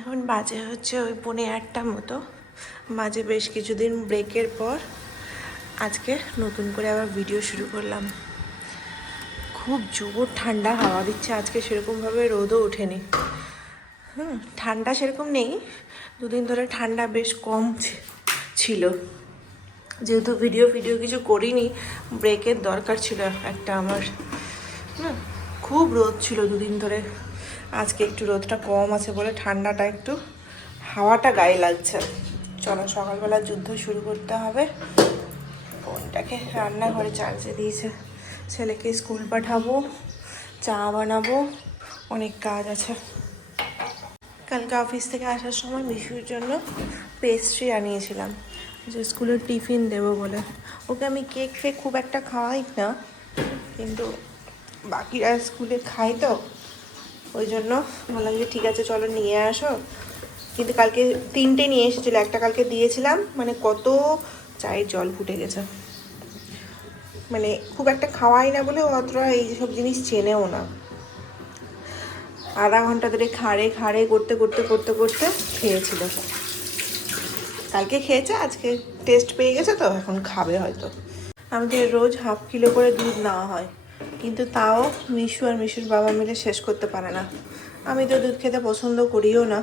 এখন বাজে হচ্ছে ওই পৌনে আটটা মতো। মাঝে বেশ কিছুদিন ব্রেকের পর আজকে নতুন করে আবার ভিডিও শুরু করলাম। খুব জোর ঠান্ডা হাওয়া দিচ্ছে, আজকে সেরকমভাবে রোদও ওঠেনি। হুম, ঠান্ডা সেরকম নেই, দুদিন ধরে ঠান্ডা বেশ কম ছিল। যেহেতু ভিডিও ভিডিও কিছু করিনি ব্রেকের দরকার ছিল একটা আমার। হুম, খুব রোদ ছিল দুদিন ধরে। আজকে একটু রোদটা কম আছে বলে ঠান্ডাটা একটু হাওয়াটা গায়ে লাগছে। চলো, সকালবেলা যুদ্ধ শুরু করতে হবে। ফোনটাকে রান্নাঘরে চার্জে দিয়েছে। ছেলেকে স্কুল পাঠাবো, চা বানাবো, অনেক কাজ আছে। কালকে অফিস থেকে আসার সময় মিশুর জন্য পেস্ট্রি আনিয়েছিলাম। যে স্কুলের টিফিন দেবো বলে। ওকে আমি কেক ফেক খুব একটা খাওয়াই না, কিন্তু বাকিরা স্কুলে খাই তো। ওই জন্য বললাম যে ঠিক আছে, চলো নিয়ে আসো। কিন্তু কালকে তিনটে নিয়ে এসেছিল, একটা কালকে দিয়েছিলাম মানে কত চায়ের জল ফুটে গেছে। মানে খুব একটা খাওয়াই না বলে অতটা এই সব জিনিস চেনেও না। আধা ঘণ্টা ধরে খাড়ে খাড়ে করতে করতে করতে করতে খেয়েছিল কালকে খেয়েছে, আজকে টেস্ট পেয়ে গেছে তো, এখন খাবে হয়তো। আমাদের রোজ হাফ কিলো করে দুধ নেওয়া হয়। কিন্তু তাও মিশু আর মিশুর বাবা মিলে শেষ করতে পারে না। আমি তো দুধ খেতে পছন্দ করিও না।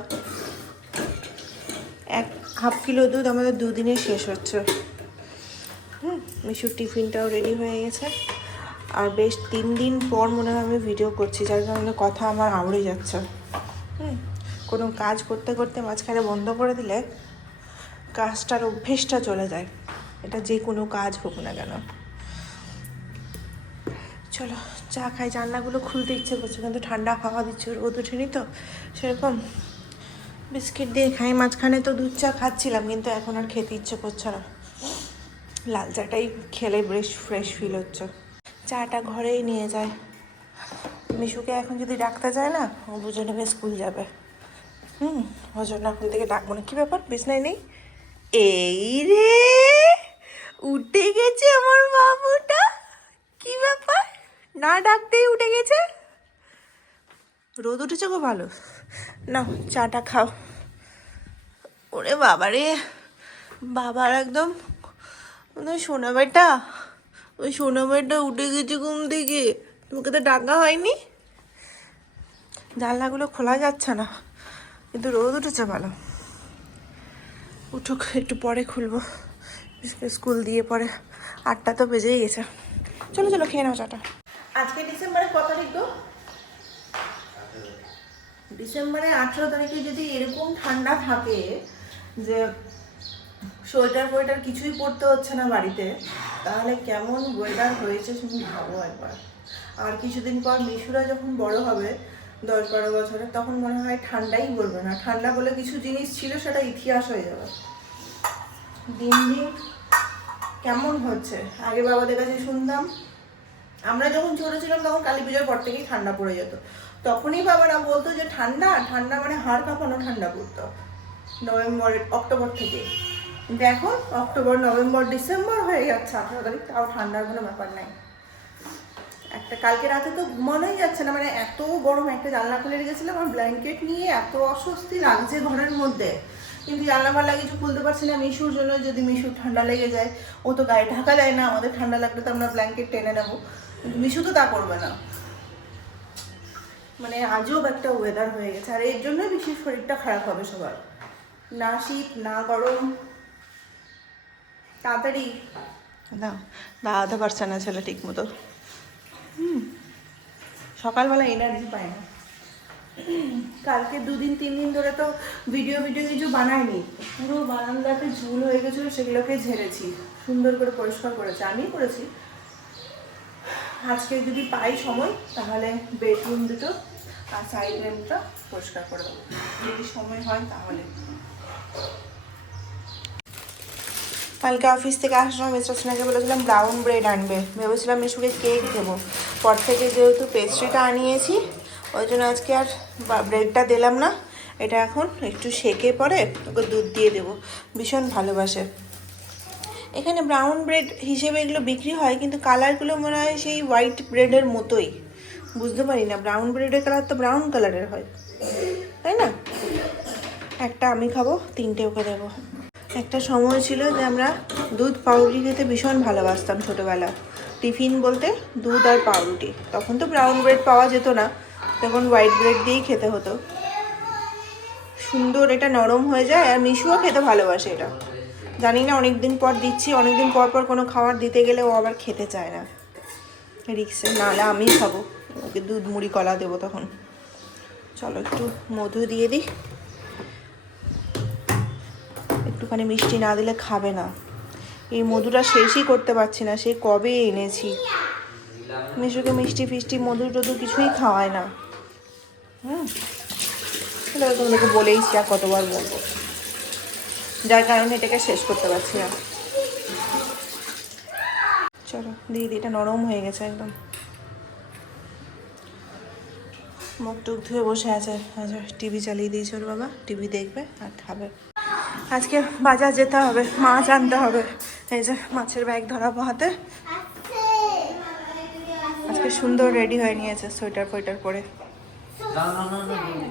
এক হাফ কিলো দুধ আমাদের দুদিনে শেষ হচ্ছে। হুম, মিশুর টিফিনটাও রেডি হয়ে গেছে। আর বেশ তিন দিন পর মনে হয় আমি ভিডিও করছি, যার কারণে কথা আমার আউড়ে যাচ্ছে। হুম, কোনো কাজ করতে করতে মাঝখানে বন্ধ করে দিলে কাজটার অভ্যেসটা চলে যায়। এটা যে কোনো কাজ হোক না কেন। চলো, চা খাই। জানলাগুলো খুলতে ইচ্ছে করছে, কিন্তু ঠান্ডা হাওয়া দিচ্ছে, রোদ ওঠেনি তো। সেরকম বিস্কিট দিয়ে খাই। মাঝখানে তো দুধ চা খাচ্ছিলাম, কিন্তু এখন আর খেতে ইচ্ছে করছে না। লাল চাটাই খেলে বেশ ফ্রেশ ফিল হচ্ছে। চাটা ঘরেই নিয়ে যায়। মিশুকে এখন যদি ডাকতে যায় না, ও বুঝে নেবে স্কুল যাবে। হুম ওই জন্য এখন থেকে ডাকবো না। কী ব্যাপার? বিছনায় নেই? এই রে! উঠে গেছে আমার বাবুটা? কি ব্যাপার? না ডাকতেই উঠে গেছে? রোদ উঠেছে গো ভালো। নাও, চাটা খাও। ওরে বাবা রে বাবার একদম সোনা বেটা, ওই সোনা বেটা উঠে গেছে ঘুম থেকে। তোমাকে তো ডাকা হয়নি? জানলাগুলো খোলা যাচ্ছে না, কিন্তু রোদ উঠেছে ভালো। উঠুক, একটু পরে খুলবো। স্কুল দিয়ে পরে আটটা তো বেজেই গেছে। চলো চলো, খেয়ে নাও চাটা। আজকে ডিসেম্বরের কত তারিখ গো? ডিসেম্বরে আঠেরো তারিখে যদি এরকম ঠান্ডা থাকে যে সোয়েটার ফোয়েটার কিছুই পরতে হচ্ছে না বাড়িতে, তাহলে কেমন ওয়েদার হয়েছে তুমি ভাবো একবার। আর কিছুদিন পর মিশুরা যখন বড় হবে, দশ বারো বছরের, তখন মনে হয় ঠান্ডাই বলবে না। ঠান্ডা বলে কিছু জিনিস ছিল, সেটা ইতিহাস হয়ে যাবে। দিন দিন কেমন হচ্ছে? আগে বাবাদের কাছে শুনতাম আমরা যখন ছোট ছিলাম তখন কালী পুজোর পর থেকেই ঠান্ডা পড়ে যেত। তখনই বাবারা বলতো যে, ঠান্ডা ঠান্ডা মানে হাড় কাঁপানো ঠান্ডা পড়তো। নভেম্বর, অক্টোবর থেকে। এখন অক্টোবর, নভেম্বর, ডিসেম্বর হয়ে যাচ্ছে। আঠারো তারিখ, তাও ঠান্ডার কোনো ব্যাপার নাই। একটা, কালকে রাতে তো ঘুমানোই যাচ্ছে না। মানে এত গরম, একটা জানলা খুলে রেখেছিলাম আর ব্ল্যাঙ্কেট নিয়ে এত অস্বস্তি লাগছে ঘরের মধ্যে। কিন্তু জানলা ফাল্লা কিছু খুলতে পারছি না মিশুর জন্য। যদি মিশুর ঠান্ডা লেগে যায়, ও তো গায়ে ঢাকা দেয় না। আমাদের ঠান্ডা লাগলে তো আমরা ব্ল্যাঙ্কেট টেনে নেব। মিশু তো তা করবে না। মানে আজব একটা ওয়েদার হয়ে গেছে আর এর জন্যই বেশি শরীরটা খারাপ হবে সবার। না শীত না গরম। তাড়াতাড়ি। না দাঁড়াতে পারছে না ছেলে ঠিক মতো সকালবেলা এনার্জি পায় না। কালকে দুদিন তিন দিন ধরে তো ভিডিও ভিডিও কিছু বানায়নি পুরো বারান্দাতে ঝুল হয়ে গেছিল সেগুলোকে ঝেড়েছি। সুন্দর করে পরিষ্কার করেছি। আমি করেছি। আজকে যদি পাই সময়, তাহলে বেডরুম দুটো আর সাইড রুমটা পরিষ্কার করে দেবো। যদি সময় হয়, তাহলে। কালকে অফিস থেকে আসার সময় মিস্টার সিনহাকে বলেছিলাম ব্রাউন ব্রেড আনবে। ভেবেছিলাম মিশুকে কেক দেবো। পর থেকে যেহেতু পেস্ট্রিটা আনিয়েছি, ওই জন্য আজকে আর ব্রেডটা দিলাম না। এটা এখন একটু সেকে পরে ওকে দুধ দিয়ে দেবো। ভীষণ ভালোবাসে। এখানে ব্রাউন ব্রেড হিসেবে এগুলো বিক্রি হয়, কিন্তু কালারগুলো মনে হয় সেই হোয়াইট ব্রেডের মতোই। বুঝতে পারি না ব্রাউন ব্রেডের কালার তো ব্রাউন কালারের হয়। তাই না? একটা আমি খাব, তিনটে ওকে দেবো। একটা সময় ছিল যে আমরা দুধ পাউরুটি খেতে ভীষণ ভালোবাসতাম ছোটোবেলা। টিফিন বলতে দুধ আর পাউরুটি। তখন তো ব্রাউন ব্রেড পাওয়া যেত না, তখন হোয়াইট ব্রেড দিয়েই খেতে হতো। সুন্দর, এটা নরম হয়ে যায়, আর মিশুও খেতে ভালোবাসে এটা। জানি না অনেক দিন পর দিচ্ছি অনেক দিন পর পর কোনো খাবার দিতে গেলে ও আবার খেতে চায় না। রিক্সে, নাহলে আমি খাব, ওকে দুধ মুড়ি কলা দেবো তখন। চলো একটু মধু দিয়ে দিই। একটুখানি মিষ্টি না দিলে খাবে না। এই মধুটা শেষই করতে পারছি না, সে কবে এনেছি? মিশুকে মিষ্টি ফিষ্টি মধু টধু কিছুই খাওয়ায় না। হুম। তোমাদেরকে বলেইছি আর কতবার বলব। যার কারণে এটাকে শেষ করতে পারছি না। চলো দিদি এটা নরম হয়ে গেছে একদম। মুখ টুক ধুয়ে বসে আছে। আচ্ছা টিভি চালিয়ে দিয়েছে ওর বাবা। টিভি দেখবে আর খাবে। আজকে বাজার যেতে হবে, মাছ আনতে হবে। এই যে মাছের ব্যাগ ধরাবো হাতে। আজকে সুন্দর রেডি হয়ে নিয়েছে সোয়েটার ফোয়েটার পরে।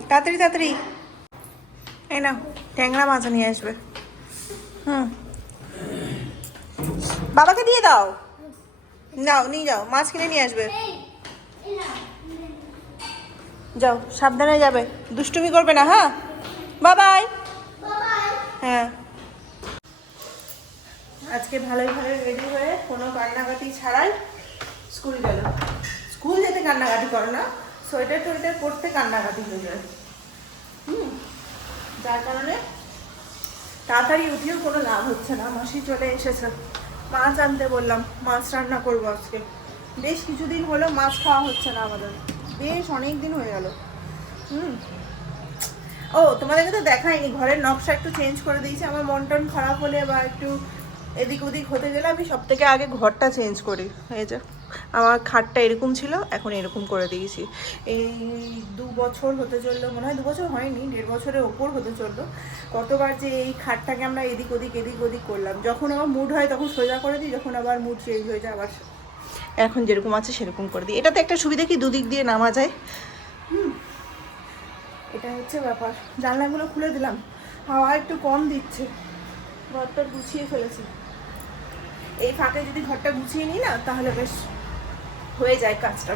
তাড়াতাড়ি তাড়াতাড়ি। এই না ট্যাংরা মাছ নিয়ে আসবে। হুম। বাবাকে দিয়ে দাও। নাও, নিয়ে যাও, মাছ কিনে নিয়ে আসবে। যাও, সাবধানে যাবে। দুষ্টুমি করবে না হ্যাঁ? বাবাই। হ্যাঁ। আজকে ভালোই রেডি হয়ে কোনো কান্নাকাটি ছাড়াই স্কুল গেল। স্কুল যেতে কান্নাকাটি করে না সোয়েটার টোয়েটার পরতে কান্নাকাটি হয়ে যায়। হুম। যার কারণে তাড়াতাড়ি উঠেও কোনো লাভ হচ্ছে না। মাসি চলে এসেছে। মাছ আনতে বললাম, মাছ রান্না করব আজকে। বেশ কিছুদিন হলো মাছ খাওয়া হচ্ছে না আমাদের। বেশ অনেক দিন হয়ে গেল। হুম। ও, তোমাদেরকে তো দেখাইনি, ঘরের নকশা একটু চেঞ্জ করে দিয়েছি। আমার মন টন খারাপ হলে বা একটু এদিক ওদিক হতে গেলে আমি সব থেকে আগে ঘরটা চেঞ্জ করি। এই যে। আমার খাটটা এরকম ছিল এখন এরকম করে দিয়েছি। এই দু বছর হতে চলল মনে হয় দু বছর হয়নি দেড় বছরের ওপর হতে চলল। কতবার যে এই খাটটাকে আমরা এদিক ওদিক এদিক ওদিক করলাম। যখন আমার মুড হয় তখন সোজা করে দিই যখন আবার মুড চেঞ্জ হয়ে যায় আবার এখন যেরকম আছে সেরকম করে দিই। এটাতে একটা সুবিধা কি? দুদিক দিয়ে নামা যায়? হুম। এটা হচ্ছে ব্যাপার। জানলাগুলো খুলে দিলাম। হাওয়া একটু কম দিচ্ছে। ঘরটা গুছিয়ে ফেলেছি। এই ফাঁকে যদি ঘরটা গুছিয়ে নিই না তাহলে বেশ হয়ে যায় কাজটা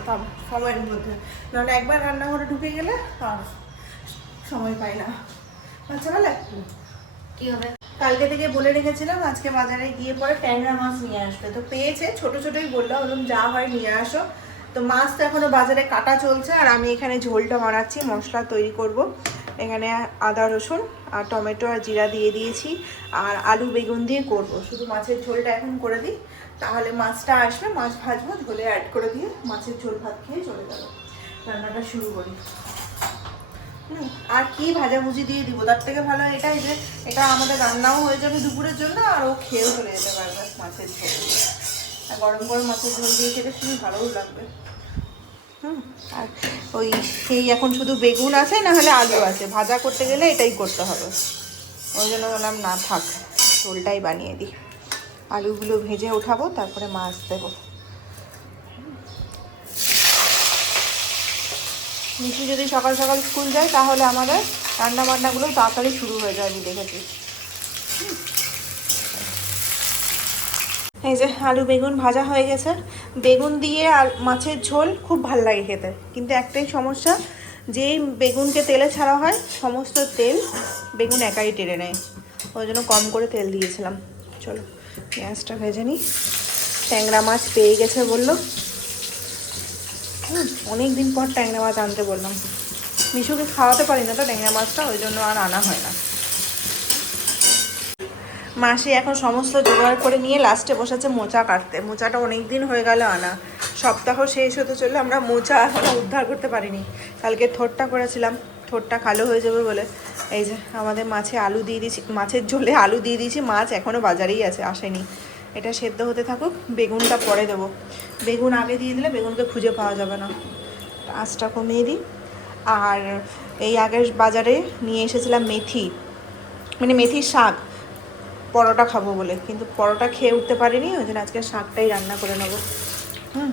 সময়ের মধ্যে। নাহলে একবার রান্নাঘরে ঢুকে গেলে আর সময় পাই না। আচ্ছা বলে কি হবে? কালকে থেকে বলে রেখেছিলাম আজকে বাজারে গিয়ে পরে ট্যাংরা মাছ নিয়ে আসবে। তো পেয়েছে ছোট ছোটই বললাম ওরকম যা হয় নিয়ে আসো। তো মাছ তো এখনও বাজারে কাটা চলছে আর আমি এখানে ঝোলটা বানাচ্ছি মশলা তৈরি করব। এখানে আদা, রসুন আর টমেটো আর জিরা দিয়ে দিয়েছি আর আলু, বেগুন দিয়ে করব। শুধু মাছের ঝোলটা এখন করে দিই। তাহলে মাছটা আসবে, মাছ ভাজবো, ঝোলে অ্যাড করে দিয়ে মাছের ঝোল ভাত খেয়ে চলে যাব। রান্নাটা শুরু করি। আর কি ভাজাভুজি দিয়ে দিব? তার থেকে ভালো এটাই যে এটা আমাদের রান্নাও হয়ে যাবে দুপুরের জন্য, আর ও খেয়েও চলে যেতে পারবে মাছের ঝোল। গরম গরম মাছের ঝোল দিয়ে খেতে খুবই ভালোও লাগবে। হুম, আর ওই সেই এখন শুধু বেগুন আছে, না হলে আলু আছে। ভাজা করতে গেলে এটাই করতে হবে। ওই জন্য বললাম, না, থাক, ঝোলটাই বানিয়ে দিই। আলুগুলো ভেজে ওঠাবো তারপরে মাছ দেবো। মিশু যদি সকাল সকাল স্কুল যায়, তাহলে আমাদের রান্না বান্নাগুলো তাড়াতাড়ি শুরু হয়ে যায়, আমি দেখেছি। এই যে আলু বেগুন ভাজা হয়ে গেছে। বেগুন দিয়ে আর মাছের ঝোল খুব ভালো লাগে খেতে। কিন্তু একটাই সমস্যা, যেই বেগুনকে তেলে ছাড়া হয়, সমস্ত তেল বেগুন একাই টেনে নেয়। ওই জন্য কম করে তেল দিয়েছিলাম। চলো পেঁয়াজটা ভেজে নিই। ট্যাংরা মাছ পেয়ে গেছে বলল। অনেক দিন পর ট্যাংরা মাছ আনতে বললাম। মিশুকে খাওয়াতে পারি না তো ট্যাংরা মাছটা, ওই জন্য আর আনা হয় না। মাসি এখন সমস্ত জোগাড় করে নিয়ে লাস্টে বসেছে মোচা কাটতে। মোচাটা অনেক দিন হয়ে গেল আনা। সপ্তাহ শেষ হতে চললে আমরা মোচা এখনও উদ্ধার করতে পারিনি। কালকে ঠোঁটটা করেছিলাম। ঠোঁটটা কালো হয়ে যাবে বলে। এই যে আমাদের মাছে আলু দিয়ে দিয়েছি। মাছের ঝোলে আলু দিয়ে দিয়েছি। মাছ এখনও বাজারেই আছে, আসেনি। এটা সেদ্ধ হতে থাকুক, বেগুনটা পরে দেবো। বেগুন আগে দিয়ে দিলে বেগুনকে খুঁজে পাওয়া যাবে না। আঁচটা কমিয়ে দিই। আর এই আগের বাজারে নিয়ে এসেছিলাম মেথি। মানে মেথির শাক। পরোটা খাব বলে। কিন্তু পরোটা খেয়ে উঠতে পারিনি, ওই জন্য আজকে শাকটাই রান্না করে নেব। হুম,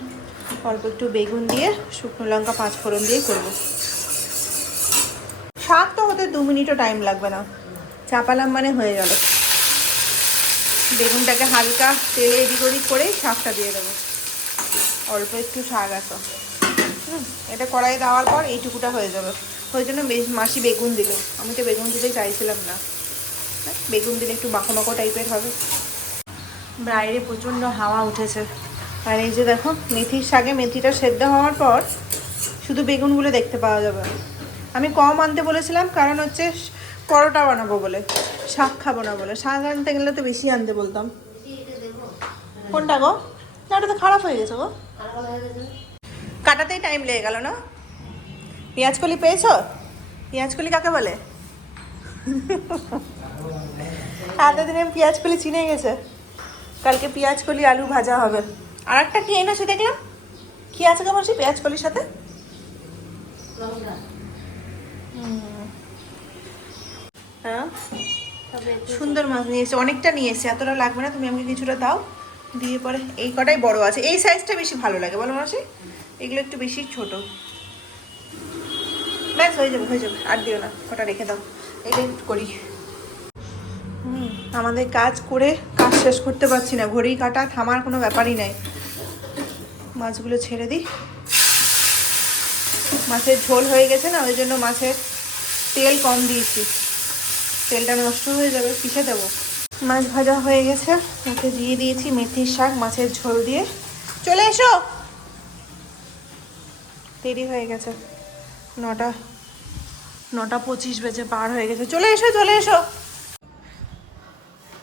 অল্প একটু বেগুন দিয়ে, শুকনো লঙ্কা পাঁচ ফোড়ন দিয়ে করব। শাক তো হতে দু মিনিটও টাইম লাগবে না। চাপালাম মানে হয়ে গেল। বেগুনটাকে হালকা তেলে এদিক ওদিক করে শাকটা দিয়ে দেবো। অল্প একটু শাক আসো হুম, এটা কড়াই দেওয়ার পর এইটুকুটা হয়ে যাবে। ওই জন্য মাসি বেগুন দিল। আমি তো বেগুন দিতে চাইছিলাম না। বেগুন দিলে একটু মাখো মাখো টাইপের হবে। বাইরে প্রচণ্ড হাওয়া উঠেছে। আর এই যে দেখো, মেথির শাকে মেথিটা সেদ্ধ হওয়ার পর শুধু বেগুনগুলো দেখতে পাওয়া যাবে। আমি কম আনতে বলেছিলাম, কারণ হচ্ছে পরোটা বানাবো বলে, শাক খাব না বলে। শাক আনতে গেলে তো বেশি আনতে বলতাম। কোনটা গো? না, ওটা তো খারাপ হয়ে গেছে গো। কাটাতেই টাইম লেগে গেল না? পেঁয়াজ কলি পেয়েছ? পেঁয়াজ কলি কাকে বলে? এতদিনে পেঁয়াজ কলি চিনে গেছে। কালকে পেঁয়াজ কলি আলু ভাজা হবে। আর একটা কি এনেছো দেখলাম? কি আছে কেমন সেই পেঁয়াজ কলির সাথে। হ্যাঁ? সুন্দর মাছ নিয়ে এসেছে। অনেকটা নিয়ে এতটা লাগবে না, তুমি আমাকে কিছুটা দাও। দিয়ে পরে এই কটাই বড় আছে। এই সাইজটা বেশি ভালো লাগে, বলো মাসি? এগুলো একটু বেশি ছোট। ব্যাস, হয়ে যাবে হয়ে যাবে। আর দিও না, কটা রেখে দাও। এটা একটু করি। আমাদের কাজ করে কাজ শেষ করতে পারছি না। ঘড়ি কাটা, থামার কোনো ব্যাপারই নাই। মাছগুলো ছেড়ে দিই। মাছের ঝোল হয়ে গেছে না, ওই জন্য মাছের তেল কম দিয়েছি। তেলটা নষ্ট হয়ে যাবে, পিষে দেবো। মাছ ভাজা হয়ে গেছে। ওকে দিয়ে দিয়েছি মেথির শাক, মাছের ঝোল দিয়ে। চলে এসো! দেরি হয়ে গেছে। নটা নটা পঁচিশ বেজে পার হয়ে গেছে। চলে এসো চলে এসো!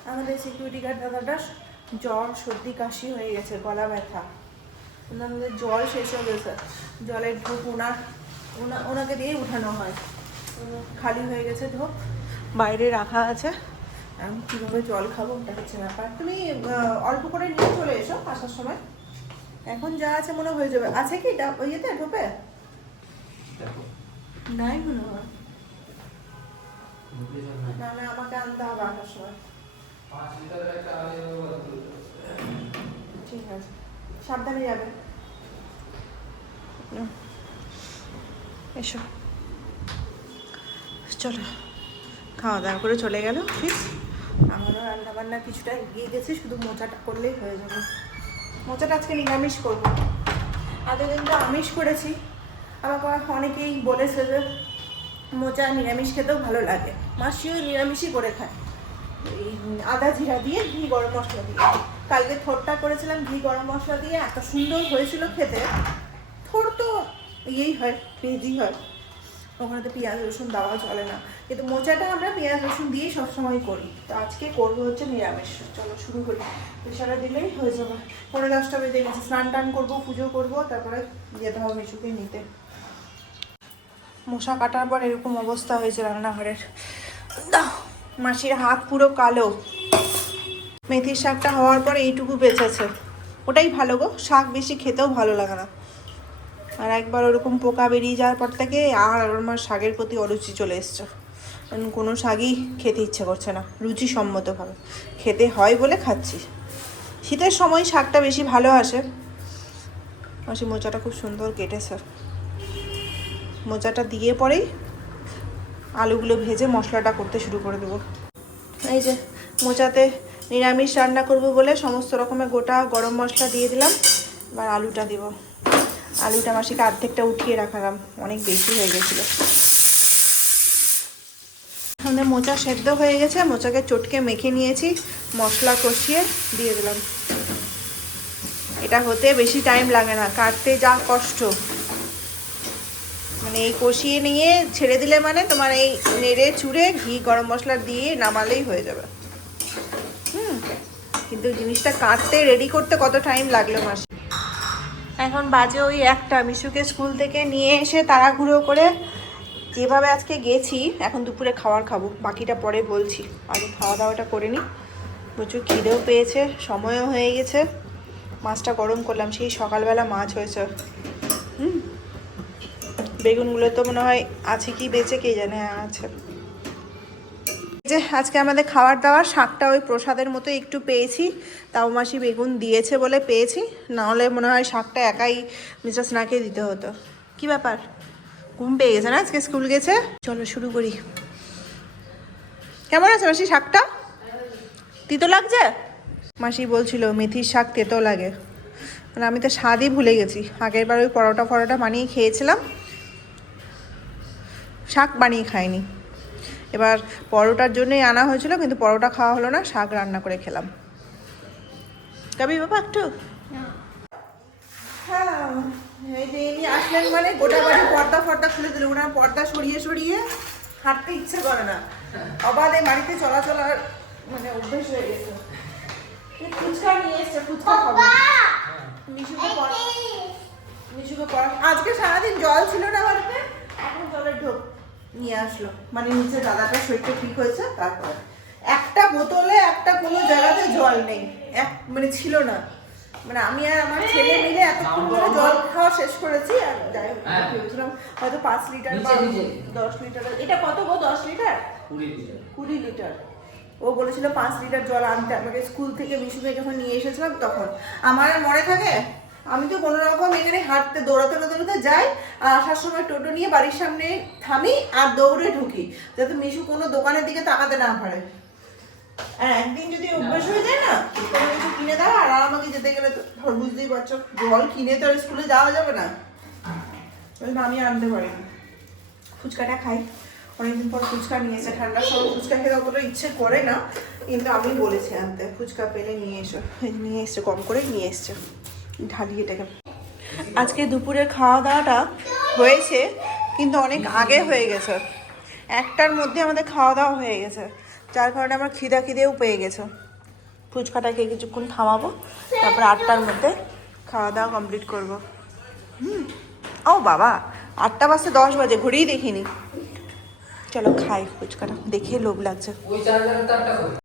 আমাদের সিকিউরিটি গার্ড দাদাটা জ্বর সর্দি কাশি হয়ে গেছে গলা ব্যথা। ওনাদের জল শেষ হয়ে গেছে। জলের ঢোক ওনার ওনা- ওনাকে দিয়েই উঠানো হয়। খালি হয়ে গেছে ঢোক বাইরে রাখা আছে। আমি কীভাবে জল খাব ওটা হচ্ছে ব্যাপার। তুমি অল্প করে নিয়ে চলে এসো আসার সময়। এখন যা আছে মনে হয়ে যাবে। আছে কি ইয়েতে ঢোপে নাই মনে হয়। না না আমাকে আনতে হবে আসার সময়। ঠিক আছে। সাবধানে যাবে। এসো। চলো। খাওয়া দাওয়া করে চলে গেল অফিস আমারও রান্না বান্না কিছুটা এগিয়ে গেছে, শুধু মোচাটা করলেই হয়ে যাবে। মোচাটা আজকে নিরামিষ করব। এতদিন তো আমিষ করেছি। আমাকে অনেকেই বলেছে যে মোচা নিরামিষ খেতেও ভালো লাগে। মাসিও নিরামিষই করে খায়। আদা জিরা দিয়ে ঘি গরম মশলা দিয়ে। কালকে থোরটা করেছিলাম ঘি গরম মশলা দিয়ে, এত সুন্দর হয়েছিল খেতে। থোর তো ইয়েই হয় ভেজি হয়। ওখানে তো পেঁয়াজ, রসুন দেওয়া চলে না। কিন্তু মোচাটা আমরা পেঁয়াজ, রসুন দিয়েই সবসময় করি। তো আজকে করব হচ্ছে নিরামিষ। চলো শুরু করি। প্রেশারে দিলেই হয়ে যাবে। পনেরো দশটা বেজে গেছে। স্নান টান করব, পুজো করব, তারপরে যেতে হবে মিশুকে নিতে। মশা কাটার পর এরকম অবস্থা হয়েছে রান্নাঘরের। দাও। মাসির হাত পুরো কালো। মেথির শাকটা হওয়ার পর এইটুকু বেঁচেছে। ওটাই ভালো গো, শাক বেশি খেতেও ভালো লাগে না। আর একবার ওরকম পোকা বেরিয়ে যাওয়ার পর থেকে আর আমার শাকের প্রতি অরুচি চলে এসছে। কারণ কোনো শাকই খেতে ইচ্ছে করছে না রুচি সম্মতভাবে খেতে হয় বলে খাচ্ছি। শীতের সময় শাকটা বেশি ভালো আসে। মাসি মোচাটা খুব সুন্দর কেটেছে। মোচাটা দিয়ে পরেই আলুগুলো ভেজে মশলাটা করতে শুরু করে দেবো। এই যে, মোচাতে নিরামিষ রান্না করব বলে সমস্ত রকমের গোটা গরম মশলা দিয়ে দিলাম। এবার আলুটা দিব। আলুটা মাসিকে অর্ধেকটা উঠিয়ে রাখালাম, অনেক বেশি হয়ে গেছিল। আমাদের মোচা সেদ্ধ হয়ে গেছে, মোচাকে চটকে মেখে নিয়েছি, মশলা কষিয়ে দিয়ে দিলাম। এটা হতে বেশি টাইম লাগে না, কাটতে যা কষ্ট। মানে এই কষিয়ে নিয়ে ছেড়ে দিলে মানে তোমার এই নেড়ে চুড়ে ঘি, গরম মশলা দিয়ে নামালেই হয়ে যাবে। হুম, কিন্তু জিনিসটা কাটতে রেডি করতে কত টাইম লাগল মাসে? এখন বাজে ওই একটা। মিশুকে স্কুল থেকে নিয়ে এসে তাড়াহুড়ো করে যেভাবে আজকে গেছি, এখন দুপুরে খাওয়ার খাব। বাকিটা পরে বলছি। আগে খাওয়া দাওয়াটা করে নিই। প্রচুর খিদেও পেয়েছে, সময়ও হয়ে গেছে। মাছটা গরম করলাম, সেই সকালবেলা মাছ হয়েছে। বেগুনগুলো তো মনে হয় আছে কি বেঁচে কে জানে? হ্যাঁ, আছে। যে আজকে আমাদের খাবার দাবার শাকটা ওই প্রসাদের মতো একটু পেয়েছি। তাও মাসি বেগুন দিয়েছে বলে পেয়েছি। নাহলে মনে হয় শাকটা একাই মিসেস নাকে দিতে হতো। কি ব্যাপার? ঘুম পেয়ে গেছে না আজকে স্কুল গেছে? চলো শুরু করি। কেমন আছে মাসি শাকটা? তিতো লাগছে? মাসি বলছিল মেথির শাক তেতো লাগে। মানে আমি তো স্বাদই ভুলে গেছি। আগের বার ওই পরোটা ফরোটা বানিয়ে খেয়েছিলাম। শাক বানিয়ে খাইনি। এবার পরোটার জন্যই আনা হয়েছিল কিন্তু পরোটা খাওয়া হলো না শাক রান্না করে খেলাম। কবি বাবা একটু। হ্যাঁ এই আসলেন মানে গোটা বাড়ি পর্দা ফর্দা খুলে দিল। ওনার পর্দা সরিয়ে সরিয়ে হাঁটতে ইচ্ছে করে না। অবাধে বাড়িতে চলাচল আর মানে অভ্যেস হয়ে গেছে। এই ফুচকা নিয়ে এসছে ফুচকা খাব। মিশুকে পড়া মিশুকে পড়া আজকে সারাদিন জল ছিল না বাড়িতে এখন জলের ঢোক নিয়ে আসলো। মানে নিচে দাদাটা শরীরটা ঠিক হয়েছে তারপর একটা বোতলে একটা কোনো জায়গাতে জল নেই। এক মানে ছিল না। মানে আমি আর আমার ছেলে মিলে এতক্ষণ ধরে জল খাওয়া শেষ করেছি আর যাই হোক হ্যাঁ। ভেবেছিলাম হয়তো পাঁচ লিটার বা। দশ লিটার। এটা কত গো দশ লিটার। কুড়ি লিটার। ও বলেছিল পাঁচ লিটার জল আনতে। আমাকে স্কুল থেকে মিশুকে যখন নিয়ে এসেছিলাম তখন। আমার আর মনে থাকে আমি তো কোনো রকম এখানে হাঁটতে, দৌড়াতে দৌড়াতে যাই, আর আসার সময় টোটো নিয়ে বাড়ির সামনে থামি আর দৌড়ে ঢুকি, যাতে মিশু কোনো দোকানের দিকে তাকাতে না পারে। আর একদিন যদি অভ্যেস হয়ে যায় না কোনো কিছু কিনে দাও, আর আমাকে যেতে গেলে তো বুঝতেই পারছ, জল কিনে তো আর স্কুলে যাওয়া যাবে না। ওই আমি আনতে পারিনি ফুচকাটা খাই। অনেকদিন পর ফুচকা নিয়েছে ঠান্ডার সময় ফুচকা খেতে অতটা ইচ্ছে করে না, কিন্তু আমি বলেছি আনতে। ফুচকা পেলে নিয়ে এসো, নিয়ে এসছে কম করে নিয়ে এসছে। ঢালি এটাকে। আজকে দুপুরে খাওয়া দাওয়াটা হয়েছে, কিন্তু অনেক আগে হয়ে গেছে। একটার মধ্যে আমাদের খাওয়া দাওয়া হয়ে গেছে। যার কারণে আমার খিদা খিদেও পেয়ে গেছে। ফুচকাটাকে কিছুক্ষণ থামাবো, তারপর আটটার মধ্যে খাওয়া দাওয়া কমপ্লিট করব। হুম। ও বাবা, আটটা বাজতে দশ বাজে ঘুরেই দেখিনি। চলো খাই ফুচকাটা, দেখে লোভ লাগছে।